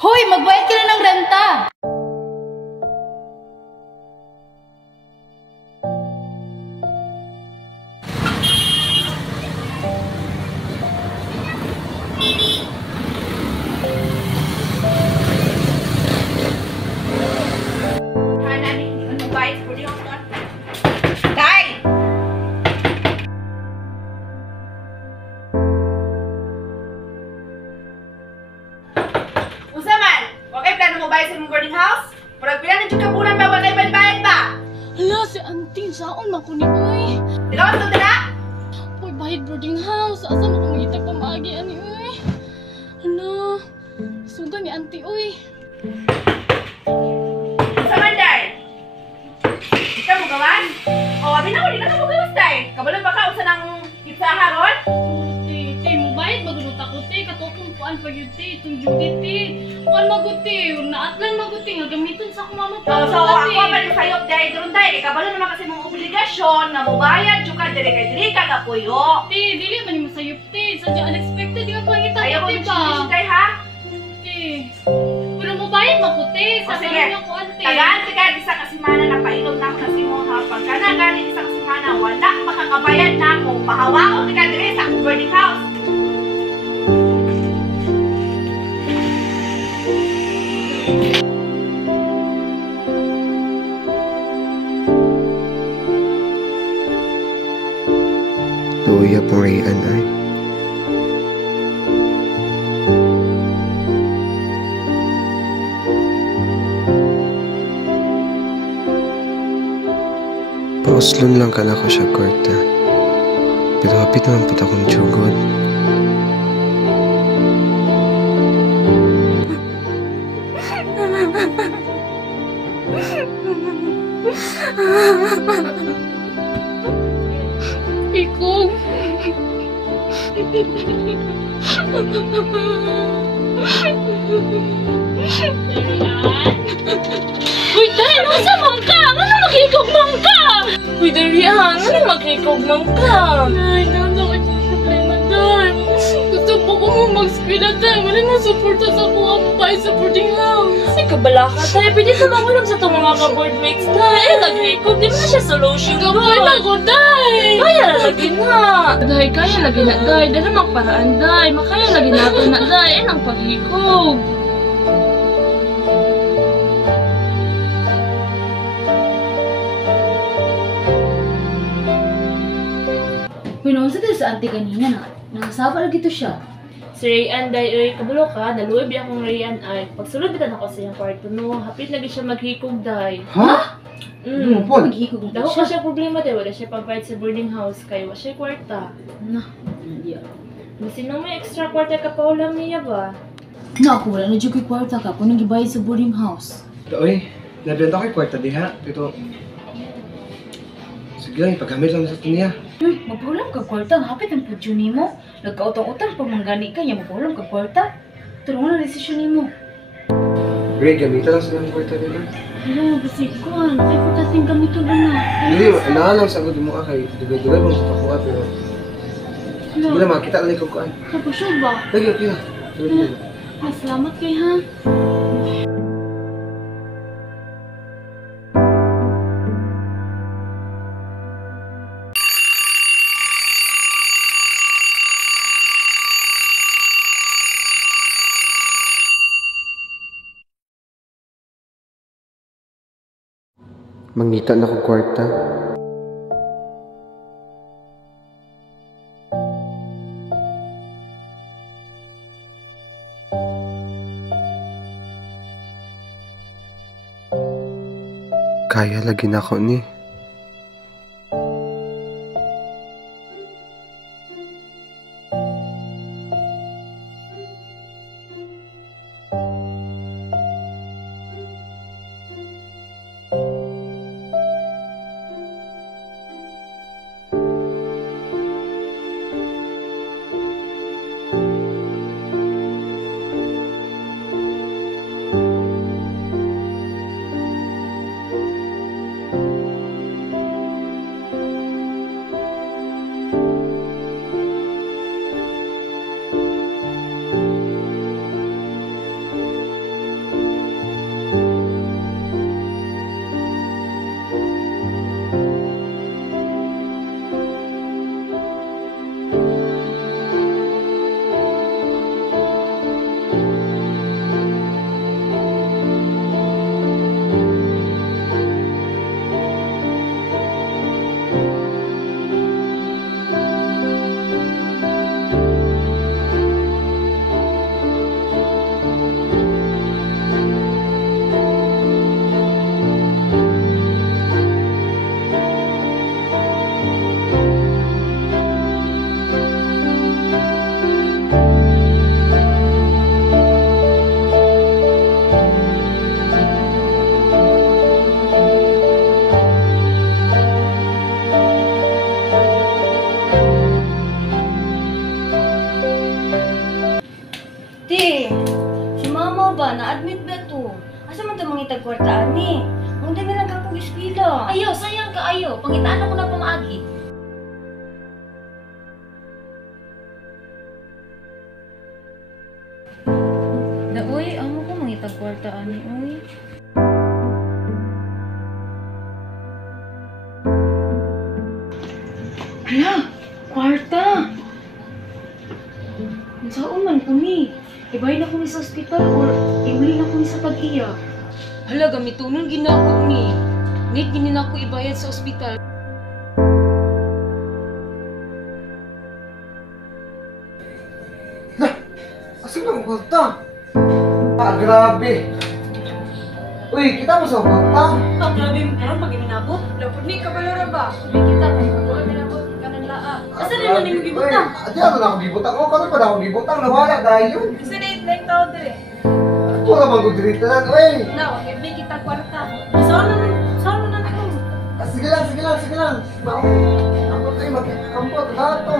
Hoy, magbayad ka na ng renta! Saon man ko ni uy. Dilaw sa dala? Uy, bahid boarding house. Asa mo kung magitag pamaagi ani uy. Hala, suga ni auntie uy. Sa manday. Ikaw mo gawan? O, abi na ko, di na ka mo gawas day. Kabalo ba ka usa ng pizza haron? Te, mo bahid magulot ako te. Katokong kuan pa yun te. Itong Judith te. Kuan maguti. Naatlan maguti nga gamiton sa akong mama pa. So, ako pa rin sayop day. Doon day. Kabalo naman kasi mong obligasyon na mubayad yung ka dire ka na puyo. Te, dili man mo sayop te. Sadya unexpected di ka pangita Ayaw ko te yung ba? day ha? Te, pero mo bahid maguti. Sa sige. karoon ako ante. Tagaan ka isa ka simana na pailog na ako na si mo ha. Pagka na galing isa ka simana, wala makakabayad na ako. Pahawaon ka dire sa akong boarding house. Luya pong Rayan ay. Pauslon lang ka na ko siya, Kwarta. Pero hapit naman po akong jugod. Ikaw. Uy, Day! Nasa man ka? Ano makikugmang ka? Uy, Darian! Ano makikugmang ka? Ay, nasa ko yung problema, Day. Gusto po ko mo mag-skwila, Day. Wala na suporta sa buha mo pa sa boarding house. Ay, kabala ka, Day. Pwede ka mangulam sa itong mga ka-boardmates, Day. Ay, nag-record. Di mo na siya solution, Day. Gawin na ko, Day. Kaya lagi na. Day, kaya lagi na, Day. Dahil magparaan, Day. Makaya lagi na ako na, Day. Ay, nang pag-ikog. Pinunsa tayo sa auntie kanina na. Nangasaba lagi to siya. Si Rayan, Day, kabulo ka. Naluoy biya akong Rayan ay. Pagsulod bitan ako sa iyang kwarto, no. Hapit lagi siya maghikog, Day. Ha? Ano po? Maghikog na Dako siya. ka siya problema, Day. Wala siya pambayad sa boarding house. Kaya wala siya kwarta. Na, hindi ako. Sino may extra kwarta ka pa ulam niya ba? Na, ako wala na dyan ko'y kwarta ka. Kung nagibayad sa boarding house. Oy, nabenta ko yung kwarta diha. Ito. Sige lang, ipaghamit lang sa niya. Magpulang ka kwarta. Hapit ang pudyo ni mo. Nagkautang-utang pag manggani ka. Yan, magpulang ka kwarta. Tulungan ang desisyon ni mo. Ray, gamitan lang sa ng kwarta nila. Hello, basig ko. Ay, putating gamit ito na. Hindi, naalang sagod mo ka kay dugay-dugay mong takuha pero hindi na makita lang ikaw kuan. Tapos siya ba? Lagi, okay na. Salamat kay ha. Mangita na ko kwarta. Kaya lagi na ako ni. admit ba to? Asa man to mangitag kwarta ani? Munda na lang kakong eskwela. Ayaw, sayang ka ayo. Pangitaan ako na pamaagi. Da uy, amo ko mangitag kwarta ani uy. Hala, kwarta. Saan man ko ni? Ibayin ako ni sa ospital or ibuli na ko ni sa pag-iya. Hala, gamitunon ginako ni. Need gini na ako ibayad sa ospital. Asin lang ang kwarta. Ah, grabe. Uy, kita mo sa kwarta. Ah, grabe mo karon pag iminabot. Lapod ni kabalora ba? Sabi kita kay pagkuha minabot kanan laa. Asa rin man nimo gibutang? Adi ano na ako gibutang. O, kami pa na ako gibutang. Nawala dahil yun. Kasi date lang tao dire. Wala bang gudrita na. Uy! Na, wag ibig kita kwarta. Saan na ako? Ah, sige lang, sige lang, sige lang. Ambot tayo, makikampot. Dato.